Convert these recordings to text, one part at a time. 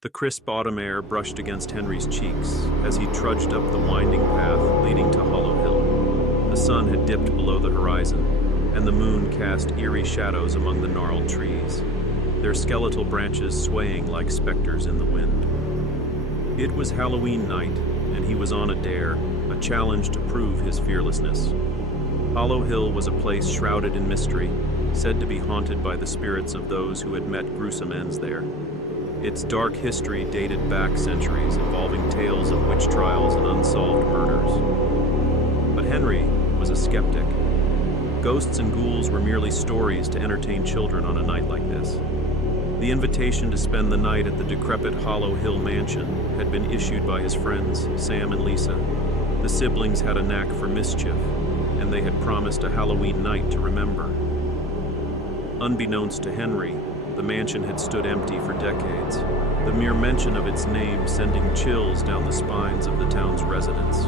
The crisp autumn air brushed against Henry's cheeks as he trudged up the winding path leading to Hollow Hill. The sun had dipped below the horizon, and the moon cast eerie shadows among the gnarled trees, their skeletal branches swaying like specters in the wind. It was Halloween night, and he was on a dare, a challenge to prove his fearlessness. Hollow Hill was a place shrouded in mystery, said to be haunted by the spirits of those who had met gruesome ends there. Its dark history dated back centuries, involving tales of witch trials and unsolved murders. But Henry was a skeptic. Ghosts and ghouls were merely stories to entertain children on a night like this. The invitation to spend the night at the decrepit Hollow Hill mansion had been issued by his friends, Sam and Lisa. The siblings had a knack for mischief, and they had promised a Halloween night to remember. Unbeknownst to Henry, the mansion had stood empty for decades, the mere mention of its name sending chills down the spines of the town's residents.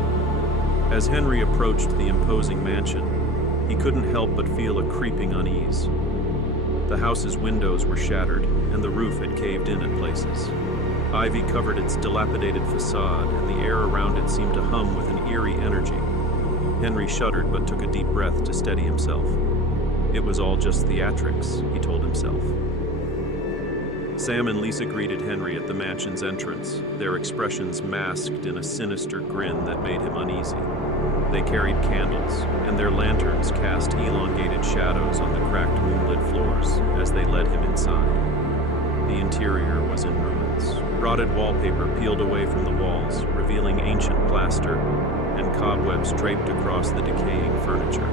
As Henry approached the imposing mansion, he couldn't help but feel a creeping unease. The house's windows were shattered, and the roof had caved in at places. Ivy covered its dilapidated facade, and the air around it seemed to hum with an eerie energy. Henry shuddered but took a deep breath to steady himself. It was all just theatrics, he told himself. Sam and Lisa greeted Henry at the mansion's entrance, their expressions masked in a sinister grin that made him uneasy. They carried candles, and their lanterns cast elongated shadows on the cracked moonlit floors as they led him inside. The interior was in ruins. Rotted wallpaper peeled away from the walls, revealing ancient plaster, and cobwebs draped across the decaying furniture.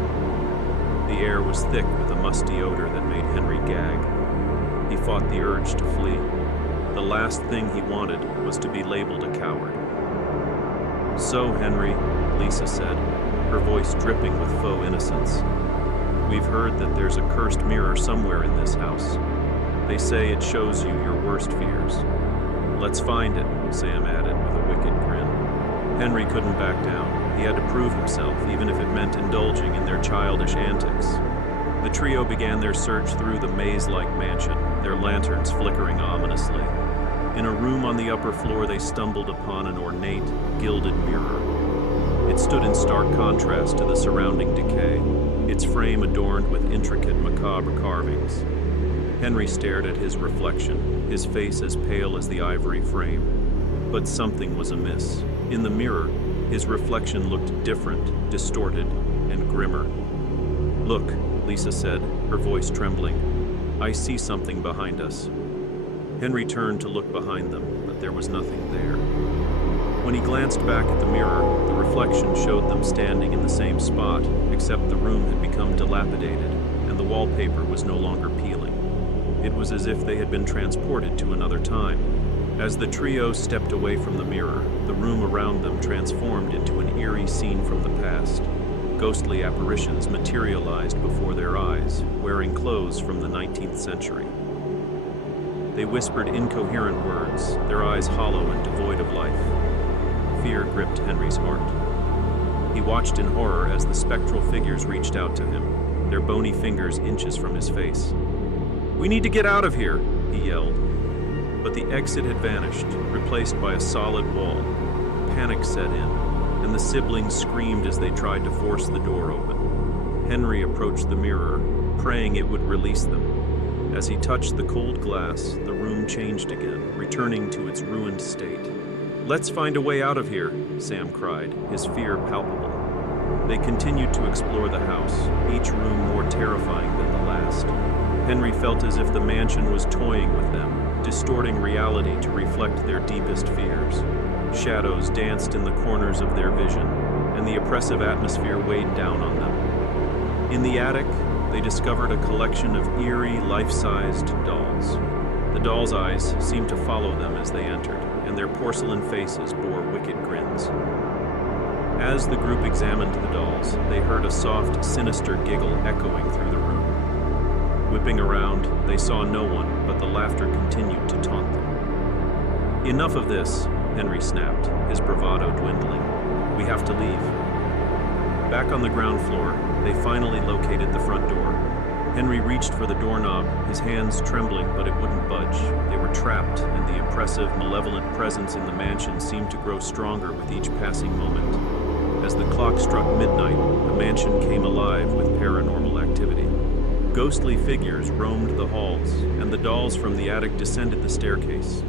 The air was thick with a musty odor that made Henry gag. He fought the urge to flee. The last thing he wanted was to be labeled a coward. "So, Henry," Lisa said, her voice dripping with faux innocence, "we've heard that there's a cursed mirror somewhere in this house. They say it shows you your worst fears." "Let's find it," Sam added with a wicked grin. Henry couldn't back down. He had to prove himself, even if it meant indulging in their childish antics. The trio began their search through the maze-like mansion, their lanterns flickering ominously. In a room on the upper floor, they stumbled upon an ornate, gilded mirror. It stood in stark contrast to the surrounding decay, its frame adorned with intricate, macabre carvings. Henry stared at his reflection, his face as pale as the ivory frame. But something was amiss. In the mirror, his reflection looked different, distorted, and grimmer. "Look," Lisa said, her voice trembling. "I see something behind us." Henry turned to look behind them, but there was nothing there. When he glanced back at the mirror, the reflection showed them standing in the same spot, except the room had become dilapidated, and the wallpaper was no longer peeling. It was as if they had been transported to another time. As the trio stepped away from the mirror, the room around them transformed into an eerie scene from the past. Ghostly apparitions materialized before their eyes, wearing clothes from the 19th century. They whispered incoherent words, their eyes hollow and devoid of life. Fear gripped Henry's heart. He watched in horror as the spectral figures reached out to him, their bony fingers inches from his face. "We need to get out of here," he yelled. But the exit had vanished, replaced by a solid wall. Panic set in, and the siblings screamed as they tried to force the door open. Henry approached the mirror, praying it would release them. As he touched the cold glass, the room changed again, returning to its ruined state. "Let's find a way out of here," Sam cried, his fear palpable. They continued to explore the house, each room more terrifying than the last. Henry felt as if the mansion was toying with them, distorting reality to reflect their deepest fears. Shadows danced in the corners of their vision, and the oppressive atmosphere weighed down on them. In the attic, they discovered a collection of eerie, life-sized dolls. The dolls' eyes seemed to follow them as they entered, and their porcelain faces bore wicked grins. As the group examined the dolls, they heard a soft, sinister giggle echoing through the room. Whipping around, they saw no one, but the laughter continued to taunt them. "Enough of this," Henry snapped, his bravado dwindling. "We have to leave." Back on the ground floor, they finally located the front door. Henry reached for the doorknob, his hands trembling, but it wouldn't budge. They were trapped, and the oppressive, malevolent presence in the mansion seemed to grow stronger with each passing moment. As the clock struck midnight, the mansion came alive with paranormal activity. Ghostly figures roamed the halls, and the dolls from the attic descended the staircase.